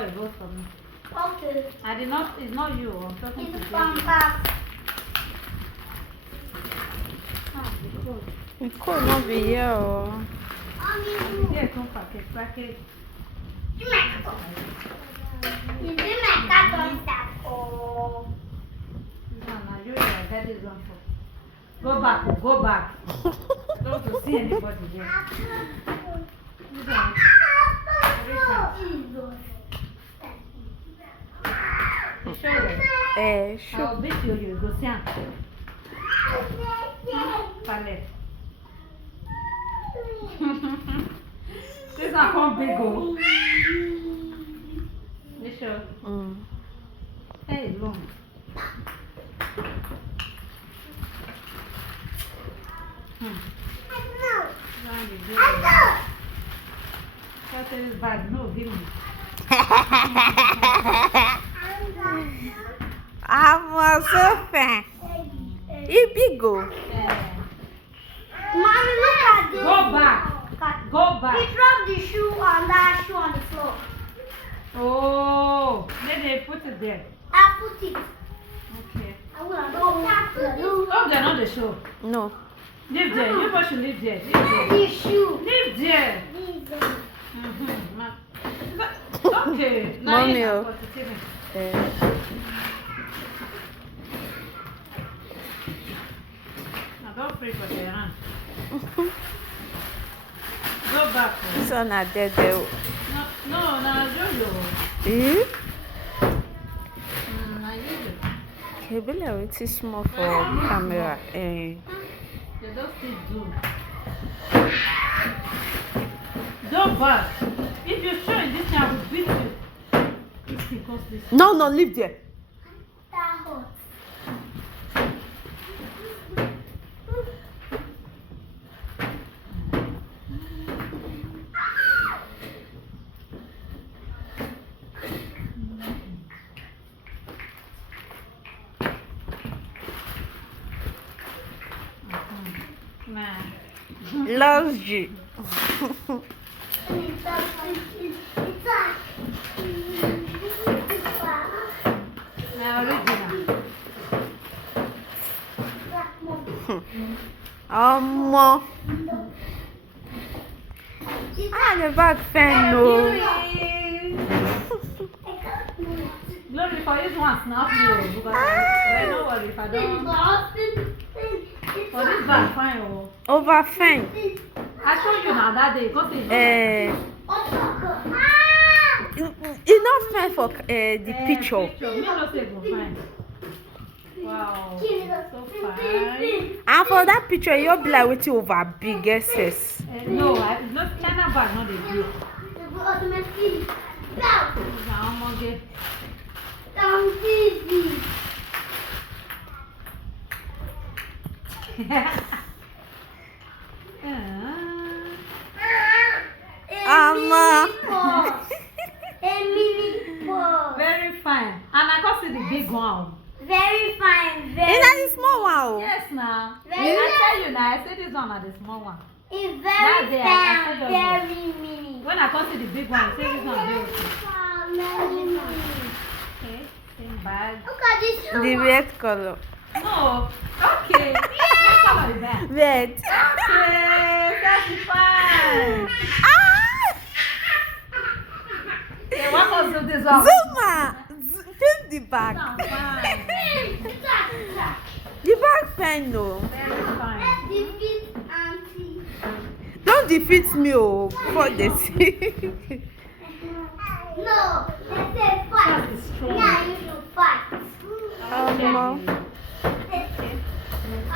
bought a boat for me. Okay. I did not. It's not you. I'm talking to It's you. Unbox. Ah, the code. It could not be here. Yeah, come package. You do my carton taco. No, you that is one for. Go back. Don't to see anybody there. This one. Very fast. You sure? Sure. I'll beat you. You go see him. Palette. This one come big go. You sure? Hey, long. What is bad? No, give me. I'm so fan. It big go. Mommy, look at this. Go back. Go He back. dropped the shoe on that shoe on the floor. Oh, then they put it there. I put it. Okay. I will go back to the Oh, they're not the show. No. Leave there. You both should leave there. Leave there. the shoe. Leave there. Okay. Now Mommy, you oh. can put it in. Now don't pray for the hand. Go back. This one are dead there. No, yo-yo. Eh? Na yo-yo. Okay, but like it's small for camera. They don't still do. Go back. If you're showing this thing, I will beat you. It's because this. No, leave there. That hot. Nah. Loves you. Now original. The bag fan no. Glory, if I use one, snap you. Because I know what if I don't. For this bag, fine. Oh. Over fan. I showed you now that day. Because it's It's not fine for the picture. Me also go fine. Wow. So fine. And for that picture, you're like with over big SS. No, it's not China bag, not the big. I'm gonna get. Very fine. And I can see the big one. Very fine. Very. Is that the small one? Yes, now. Very I tell you now, I say this one are the small one. It's That very day, I fine. saw Very mini. When I come see the big one, I say this one very okay. Okay, same bag. Look at this. The red color. No, okay. What color is that? Red. Okay, that's fine. Okay, what was this one? Zuma! Take the bag. No, fine. The bag fine no. Very fine. Defeat auntie. Don't defeat me oh for the sake. No, let's say fight. That is strong. Yeah, you should fight.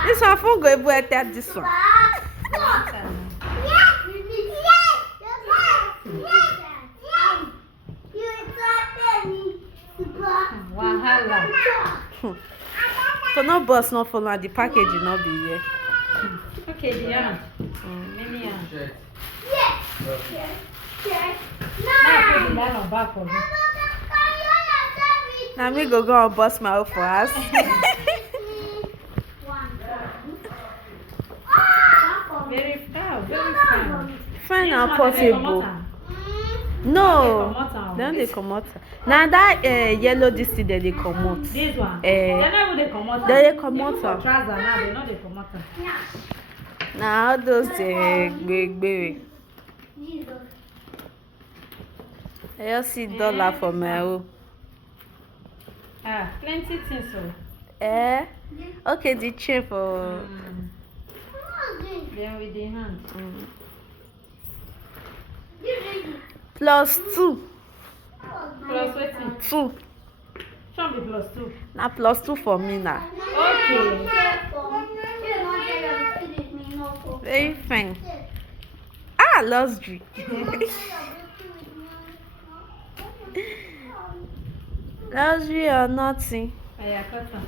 This one phone go able to tap this one. Wahala. So no bus, no phone, and the package will not be here. Okay, the yarn. Many yarn. Now put the yarn on back of it. Now me go and bust my out for us. Very fine. Fine and possible. No, comot am. dem dey comot. Na that yellow dis thing dem dey comot. This one. Eh. Dem no even dey comot am. Dem dey comot Even for am. trouser now, dem no dey comot am. Na all those gbegbe. Jesus. I just see dollar for my own. Ah, plenty things o. Okay, the chain for. Then with the hand. Plus 2. Plus wetin? 2. Show me plus 2. Na plus 2 for me now. Okay. Very fine. Ah, luxury. Luxury or nothing. Aya, cut am.